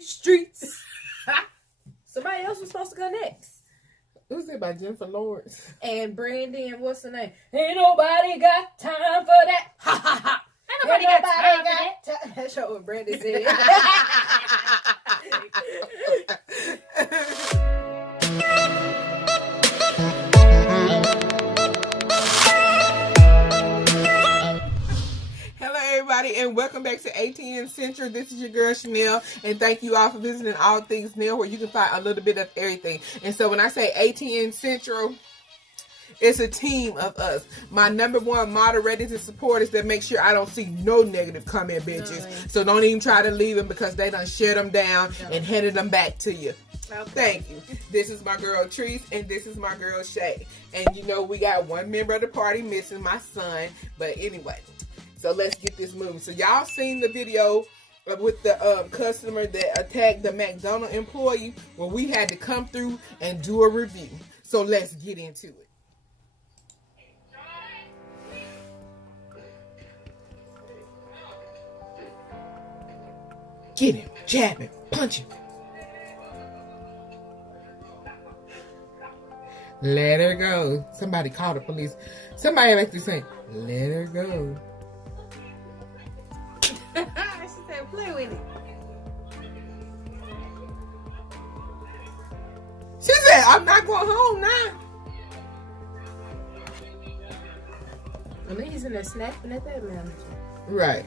Streets. Somebody else was supposed to go next. Who's it by Jennifer Lawrence? And Brandy and what's her name? Ain't nobody got time for that. Ha ha ha. Ain't nobody got time for that. That's what Brandy said. Everybody, and welcome back to ATN Central. This is your girl Chanel, and thank you all for visiting All Things Nele, where you can find a little bit of everything. And so when I say ATN Central, it's a team of us. My number one moderators and supporters that make sure I don't see no negative comment bitches. No, so don't even try to leave them because they done shut them down and handed them back to you. Okay. Thank you. This is my girl Treese, and this is my girl Shay. And you know we got one member of the party missing, my son. But anyway. So let's get this moving. So y'all seen the video with the customer that attacked the McDonald's employee? Well, we had to come through and do a review. So let's get into it. Get him, jab him, punch him. Let her go. Somebody call the police. Somebody like to say, let her go. She said, play with it. She said, I'm not going home now. I mean, he's in there snapping at that manager. Right.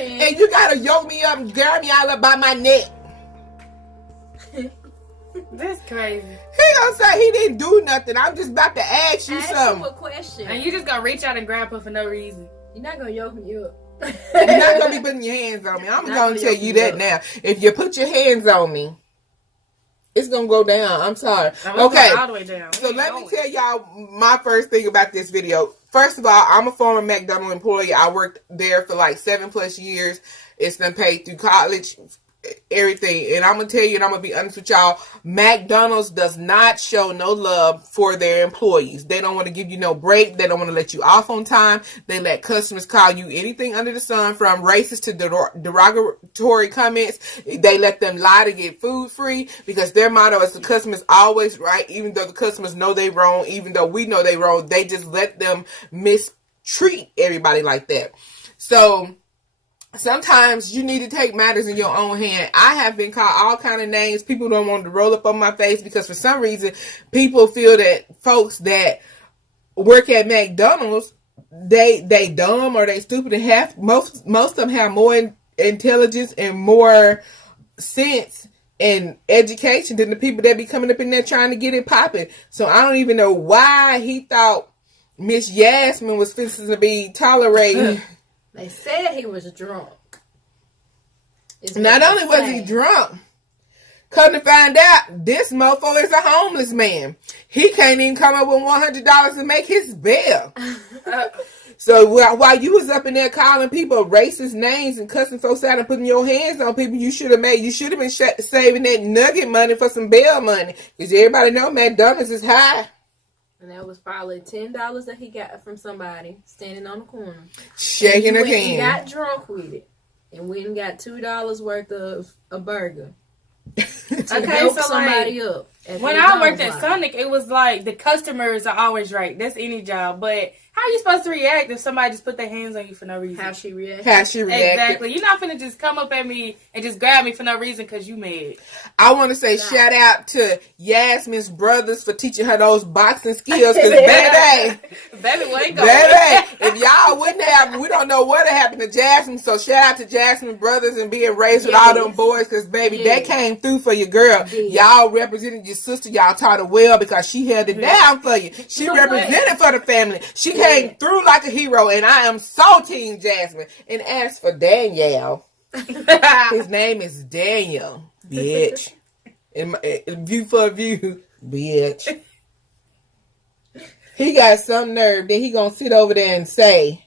And you gotta yoke me up and grab me all up by my neck. That's crazy. He gonna say he didn't do nothing. I'm just about to ask you something. You a question. And you just gonna reach out and grab her for no reason. You're not gonna yoke me up. You're not gonna be putting your hands on me. I'm gonna tell you that now. If you put your hands on me, it's gonna go down. I'm sorry. Okay. All the way down. So let me tell y'all my first thing about this video. First of all, I'm a former McDonald's employee. I worked there for like 7+ years. It's been paid through college, everything. And I'm going to tell you, and I'm going to be honest with y'all, McDonald's does not show no love for their employees. They don't want to give you no break. They don't want to let you off on time. They let customers call you anything under the sun, from racist to derogatory comments. They let them lie to get food free, because their motto is the customer's always right, even though the customers know they wrong, even though we know they wrong. They just let them mistreat everybody like that. So sometimes you need to take matters in your own hand. I have been called all kind of names. People don't want to roll up on my face because for some reason people feel that folks that work at McDonald's, they dumb or they stupid, and most of them have more intelligence and more sense and education than the people that be coming up in there trying to get it popping. So I don't even know why he thought Miss Yasmin was fixing to be tolerating. They said he was drunk. Not only was he drunk, come to find out, this mofo is a homeless man. He can't even come up with $100 to make his bill. So while you was up in there calling people racist names and cussing folks out and putting your hands on people, you should have been saving that nugget money for some bail money. Because everybody know McDonald's is high. And that was probably $10 that he got from somebody standing on the corner, shaking a can. He got drunk with it, and went and got $2 worth of a burger. Okay, so somebody like, up. When I worked at Sonic, it was like the customers are always right. That's any job, but how are you supposed to react if somebody just put their hands on you for no reason? How she reacted. Exactly. You're not finna just come up at me and just grab me for no reason because you mad. I want to say shout out to Yasmin's brothers for teaching her those boxing skills. Because baby, if y'all wouldn't have, we don't know what happened to Jasmine. So shout out to Jasmine's brothers and being raised with all them boys. Because baby, that came through for your girl. Y'all represented your sister. Y'all taught her well because she held it down for you. She represented for the family. She came through like a hero, and I am so team Jasmine. And as for Danielle, his name is Daniel, bitch. View for view, bitch. He got some nerve that he gonna sit over there and say,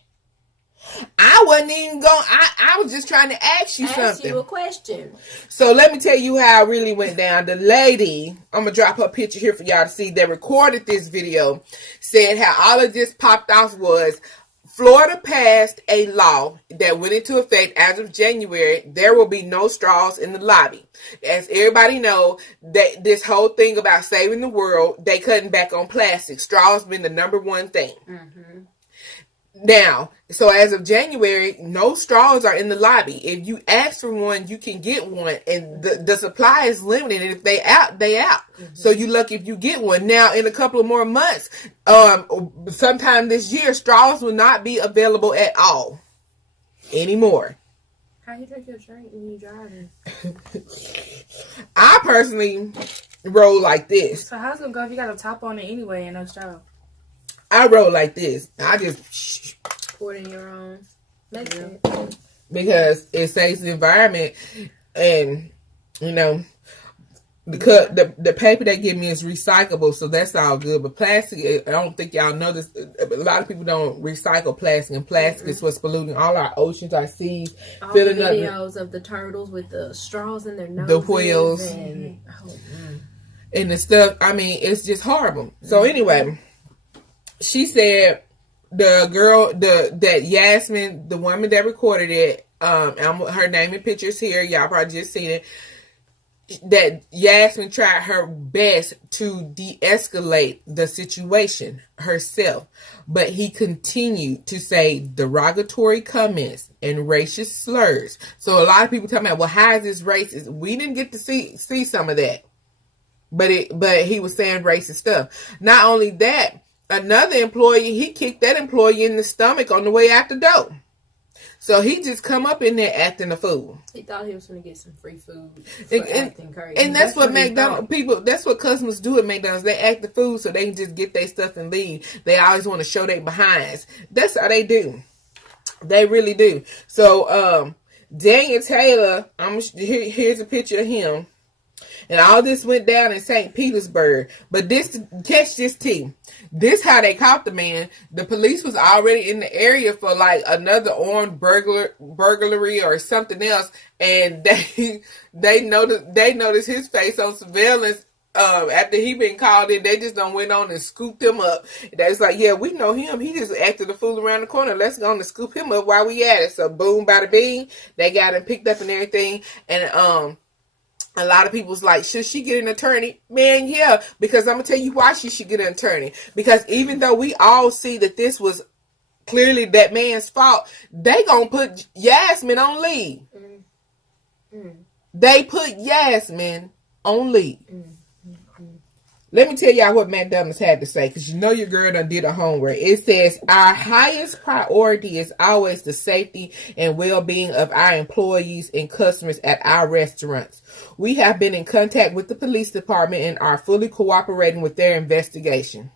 I wasn't even going. I was just trying to ask you Ask something. you a question. So let me tell you how it really went down. The lady, I'm gonna drop her picture here for y'all to see, that recorded this video, said how all of this popped off was Florida passed a law that went into effect as of January. There will be no straws in the lobby. As everybody know, that this whole thing about saving the world, they cutting back on plastic. Straws been the number one thing. Mm-hmm. Now, so as of January, no straws are in the lobby. If you ask for one, you can get one, and the supply is limited. And if they out, they out. Mm-hmm. So you lucky if you get one. Now, in a couple of more months, sometime this year, straws will not be available at all anymore. How you take your drink when you driving? I personally roll like this. So how's it gonna go if you got a top on it anyway and no straw? I roll like this. I just pour it in your own. Makes sense. Because it saves the environment, and you know, the paper they give me is recyclable, so that's all good. But plastic, I don't think y'all know this. A lot of people don't recycle plastic, and plastic is what's polluting all our oceans, our seas. All filling the up videos of the turtles with the straws in their noses, the whales, and the stuff. I mean, it's just horrible. So anyway, she said the girl, that Yasmin, the woman that recorded it, her name and pictures here. Y'all probably just seen it. That Yasmin tried her best to de-escalate the situation herself, but he continued to say derogatory comments and racist slurs. So a lot of people talking about, well, how is this racist? We didn't get to see some of that, but he was saying racist stuff. Not only that, another employee, he kicked that employee in the stomach on the way out the door. So he just come up in there acting a fool. He thought he was going to get some free food for acting crazy. And that's what McDonald's people, that's what customers do at McDonald's. They act the fool so they can just get their stuff and leave. They always want to show their behinds. That's how they do. They really do. So Daniel Taylor, here's a picture of him. And all this went down in St. Petersburg. But catch this tea. This how they caught the man. The police was already in the area for like another armed burglary or something else. And they noticed his face on surveillance. After he been called in, they just done went on and scooped him up. That's like, yeah, we know him. He just acted a fool around the corner. Let's go on and scoop him up while we at it. So boom, bada bing. They got him picked up and everything. And a lot of people's like, should she get an attorney? Man, yeah, because I'm going to tell you why she should get an attorney. Because even though we all see that this was clearly that man's fault, they going to put Yasmin on leave. They put Yasmin on leave. Let me tell y'all what McDonald's had to say, because you know your girl done did her homework. It says, our highest priority is always the safety and well-being of our employees and customers at our restaurants. We have been in contact with the police department and are fully cooperating with their investigation.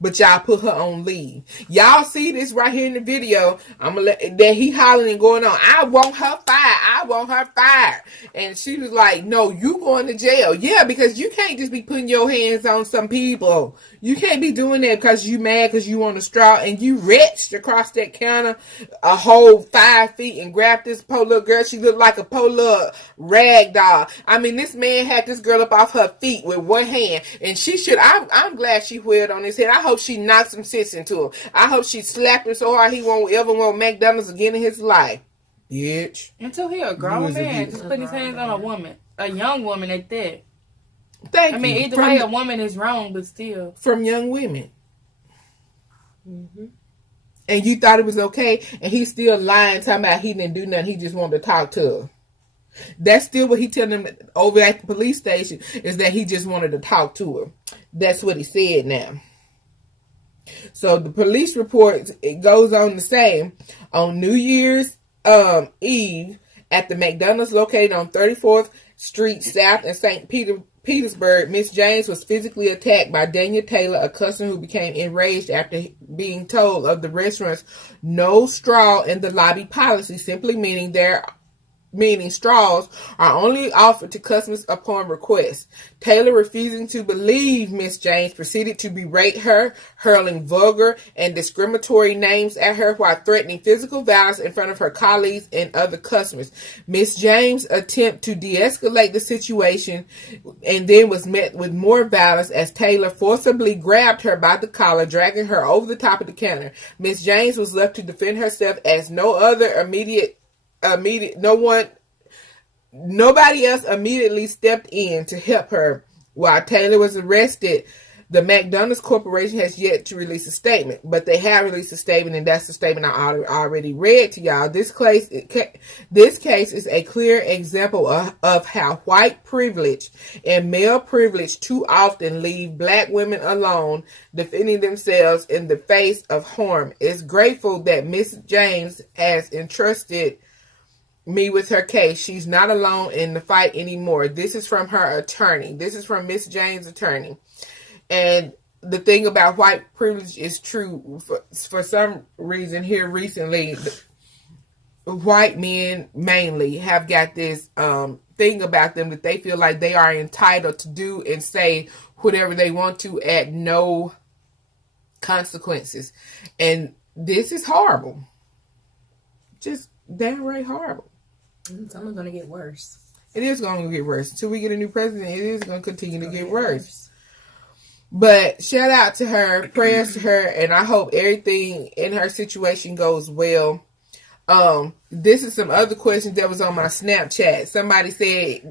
But y'all put her on leave. Y'all see this right here in the video. I'm gonna let that he hollering and going on. I want her fired. I want her fired. And she was like, no, you going to jail. Yeah, because you can't just be putting your hands on some people. You can't be doing that because you mad because you want a straw and you reached across that counter a whole 5 feet and grabbed this poor little girl. She looked like a poor little rag doll. I mean, this man had this girl up off her feet with one hand, and she should. I'm glad she wheeled on his head. I hope she knocked some sense into him. I hope she slapped him so hard he won't ever want McDonald's again in his life. Bitch. Until he a grown man, just put his hands on a woman, a young woman at that. Thank you. I mean, either way, a woman is wrong, but still. From young women. Mm-hmm. And you thought it was okay, and he's still lying, talking about he didn't do nothing. He just wanted to talk to her. That's still what he telling them over at the police station, is that he just wanted to talk to her. That's what he said now. So the police report, it goes on to say, on New Year's Eve at the McDonald's located on 34th Street South in St. Petersburg, Miss James was physically attacked by Daniel Taylor, a customer who became enraged after being told of the restaurant's no straw in the lobby policy, simply meaning there meaning straws, are only offered to customers upon request. Taylor, refusing to believe Miss James, proceeded to berate her, hurling vulgar and discriminatory names at her while threatening physical violence in front of her colleagues and other customers. Miss James' attempt to de-escalate the situation and then was met with more violence as Taylor forcibly grabbed her by the collar, dragging her over the top of the counter. Miss James was left to defend herself as nobody else immediately stepped in to help her. While Taylor was arrested, the McDonald's Corporation has yet to release a statement, but they have released a statement, and that's the statement I already read to y'all. This case is a clear example of how white privilege and male privilege too often leave black women alone, defending themselves in the face of harm. It's grateful that Miss James has entrusted me with her case. She's not alone in the fight anymore. This is from her attorney. This is from Miss James' attorney. And the thing about white privilege is true. For some reason here recently, white men mainly have got this thing about them that they feel like they are entitled to do and say whatever they want to at no consequences. And this is horrible. Just downright horrible. It's only going to get worse. It is going to get worse. Until we get a new president, it is going to continue to get worse. But shout out to her, prayers to her, and I hope everything in her situation goes well. This is some other questions that was on my Snapchat. Somebody said,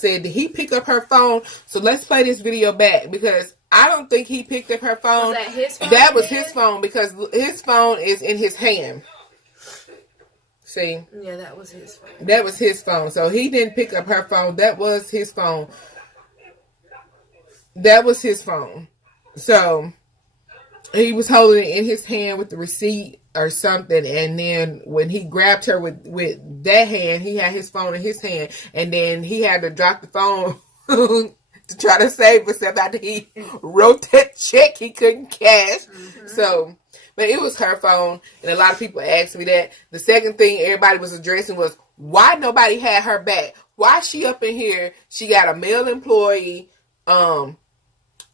did he pick up her phone? So let's play this video back, because I don't think he picked up her phone. Was that his phone? That was his phone, because his phone is in his hand. See? Yeah, that was his phone. That was his phone. So he didn't pick up her phone. That was his phone. That was his phone. So he was holding it in his hand with the receipt or something. And then when he grabbed her with that hand, he had his phone in his hand. And then he had to drop the phone to try to save himself after he wrote that check he couldn't cash. Mm-hmm. So, but it was her phone. And a lot of people asked me that. The second thing everybody was addressing was why nobody had her back. Why she up in here? She got a male employee.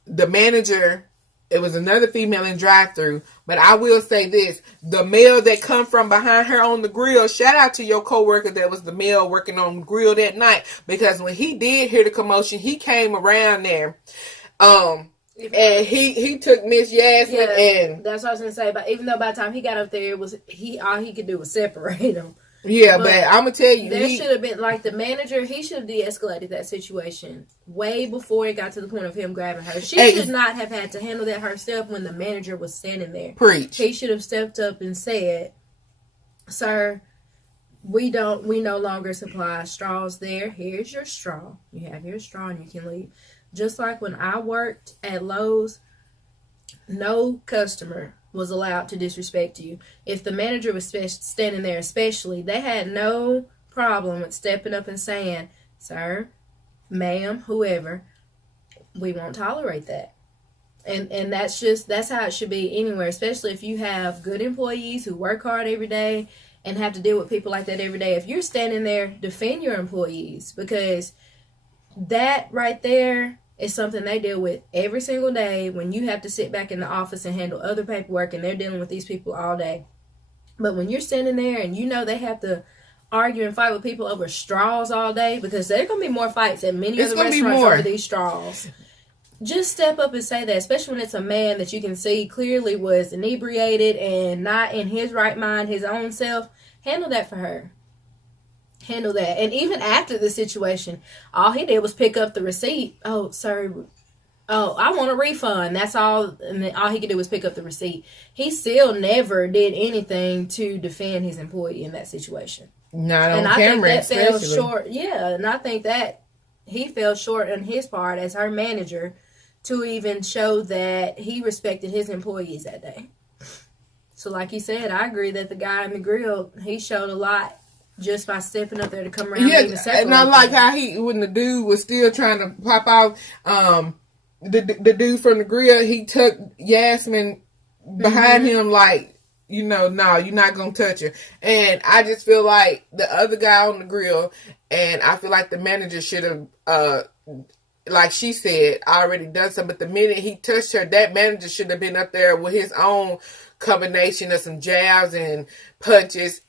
The manager, it was another female in drive-thru. But I will say this, the male that come from behind her on the grill, shout out to your coworker that was the male working on the grill that night. Because when he did hear the commotion, he came around there. And he took Miss Yasmin and that's what I was gonna say. But even though by the time he got up there, all he could do was separate them. Yeah, but I'm gonna tell you, there should have been, like, the manager. He should have de-escalated that situation way before it got to the point of him grabbing her. She should not have had to handle that herself when the manager was standing there. Preach. He should have stepped up and said, "Sir, we no longer supply straws there. Here's your straw. You have your straw and you can leave." Just like when I worked at Lowe's, no customer was allowed to disrespect you. If the manager was standing there especially, they had no problem with stepping up and saying, "Sir, ma'am, whoever, we won't tolerate that." And that's how it should be anywhere, especially if you have good employees who work hard every day and have to deal with people like that every day. If you're standing there, defend your employees, because that right there is something they deal with every single day when you have to sit back in the office and handle other paperwork, and they're dealing with these people all day. But when you're standing there and you know they have to argue and fight with people over straws all day, because there are going to be more fights at many other restaurants over these straws. Just step up and say that, especially when it's a man that you can see clearly was inebriated and not in his right mind, his own self. Handle that for her. Handle that. And even after the situation, all he did was pick up the receipt. "Oh, sorry. Oh, I want a refund." That's all. And then all he could do was pick up the receipt. He still never did anything to defend his employee in that situation. Not on camera, and I think that fell short. Yeah, and I think that he fell short on his part as her manager to even show that he respected his employees that day. So like you said, I agree that the guy in the grill, he showed a lot just by stepping up there to come around. Yeah, and I like how when the dude was still trying to pop out, the dude from the grill, he took Yasmin behind him like you know, no, you're not gonna touch her. And I just feel like the other guy on the grill, and I feel like the manager should have, like she said, already done something. But the minute he touched her, that manager should have been up there with his own combination of some jabs and punches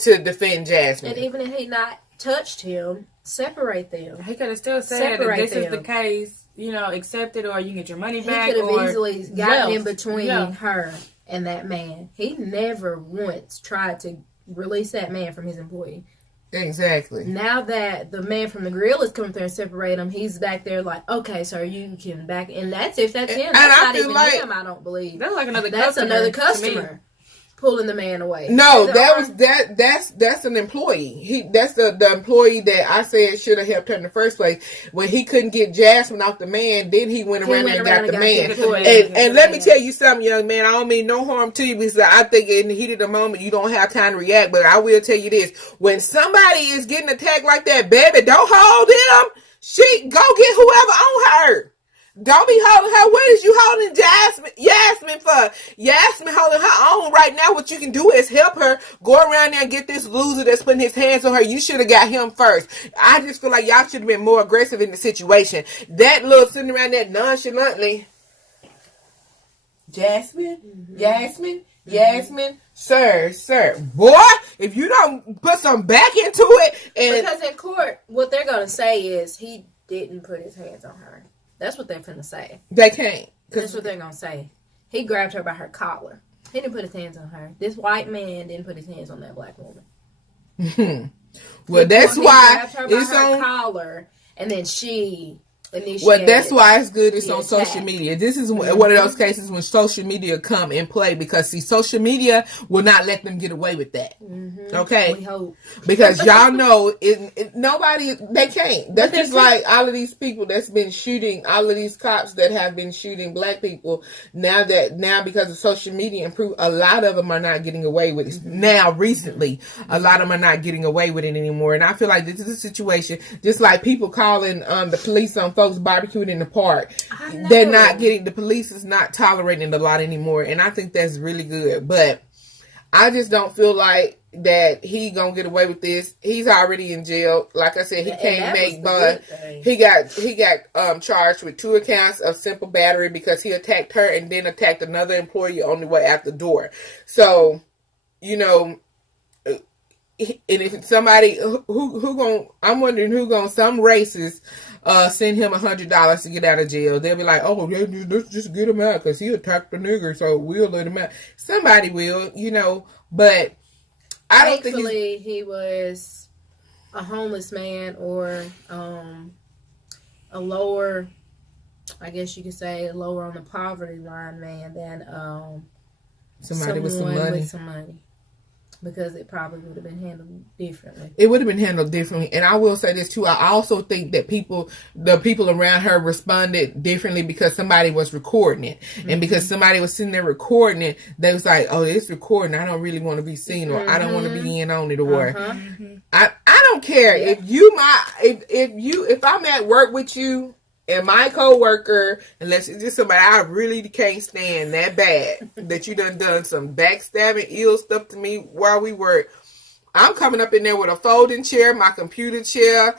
to defend Jasmine. And even if he not touched him, separate them. He could have still said that this is the case, you know, accept it or you can get your money back. He could have easily gotten in left. between her and that man. He never once tried to release that man from his employee. Exactly. Now that the man from the grill is coming through and separate him, he's back there like, okay, sir, you can back. And that's if that's him. That's not even him, I don't believe. That's like another That's customer. another customer pulling the man away. No, that's an employee. That's the employee that I said should have helped her in the first place. When he couldn't get Jasmine off the man, then he went around and got the man. And let me tell you something, young man. I don't mean no harm to you because I think in the heat of the moment you don't have time to react. But I will tell you this: when somebody is getting attacked like that, baby, don't hold them. Go get whoever on her. Don't be holding her. What is you holding Yasmin for? Yasmin holding her own right now. What you can do is help her go around there and get this loser that's putting his hands on her. You should have got him first. I just feel like y'all should have been more aggressive in the situation. That little sitting around there nonchalantly. Jasmine, sir. Boy, if you don't put some back into it. And because in court, what they're going to say is he didn't put his hands on her. That's what they're finna say. They can't. That's what they're gonna say. He grabbed her by her collar. He didn't put his hands on her. This white man didn't put his hands on that black woman. Well, that's why he grabbed her by her collar, and then she initiated. Well, that's why it's good it's on social media. This is one of those cases when social media come in play because, see, social media will not let them get away with that. Okay? We hope. Because y'all know, nobody, they can't. That's just like all of these people that's been shooting, all of these cops that have been shooting black people. Now because of social media improved, a lot of them are not getting away with it. Now, recently, a lot of them are not getting away with it anymore. And I feel like this is a situation, just like people calling the police on folks barbecuing in the park. They're not getting, the police is not tolerating it a lot anymore, and I think that's really good. But I just don't feel like that he gonna get away with this. He's already in jail. Like I said, he can't make bond. He got charged with 2 accounts of simple battery because he attacked her and then attacked another employee on the way out the door. So, you know, and if somebody who gonna, I'm wondering who gonna, some racist send him $100 to get out of jail. They'll be like, oh, let's just get him out because he attacked the nigger, so we'll let him out. Somebody will, you know, but I don't think he was a homeless man or a lower, I guess you could say, lower on the poverty line man than somebody with some money. Because it probably would have been handled differently. It would have been handled differently. And I will say this too. I also think that the people around her responded differently because somebody was recording it. And because somebody was sitting there recording it, they was like, oh, it's recording. I don't really want to be seen, or I don't want to be in on it, or I don't care. Yeah. If I'm at work with you and my coworker, unless it's just somebody I really can't stand that bad, that you done some backstabbing, ill stuff to me while we work, I'm coming up in there with a folding chair, my computer chair,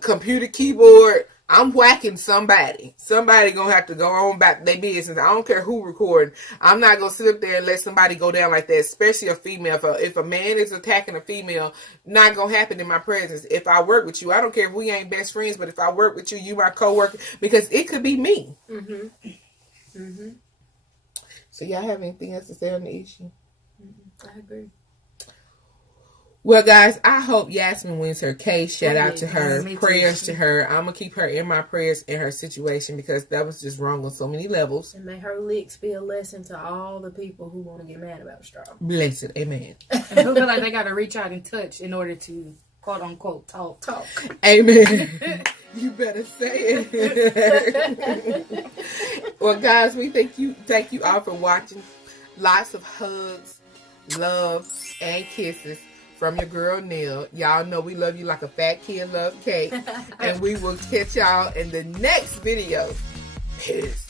computer keyboard. I'm whacking somebody. Somebody gonna have to go on back to their business. I don't care who recording. I'm not gonna sit up there and let somebody go down like that, especially a female. If a man is attacking a female, not gonna happen in my presence. If I work with you, I don't care if we ain't best friends, but if I work with you, you my coworker, because it could be me. So y'all have anything else to say on the issue? I agree. Well, guys, I hope Yasmin wins her case. Shout out to her. Prayers to her. I'm going to keep her in my prayers in her situation because that was just wrong on so many levels. And may her licks be a lesson to all the people who want to get mad about straw. Blessed. Amen. And who feel like they got to reach out and touch in order to, quote unquote, talk. Amen. You better say it. Well, guys, we thank you all for watching. Lots of hugs, love, and kisses from your girl, Nele. Y'all know we love you like a fat kid love cake. And we will catch y'all in the next video. Peace.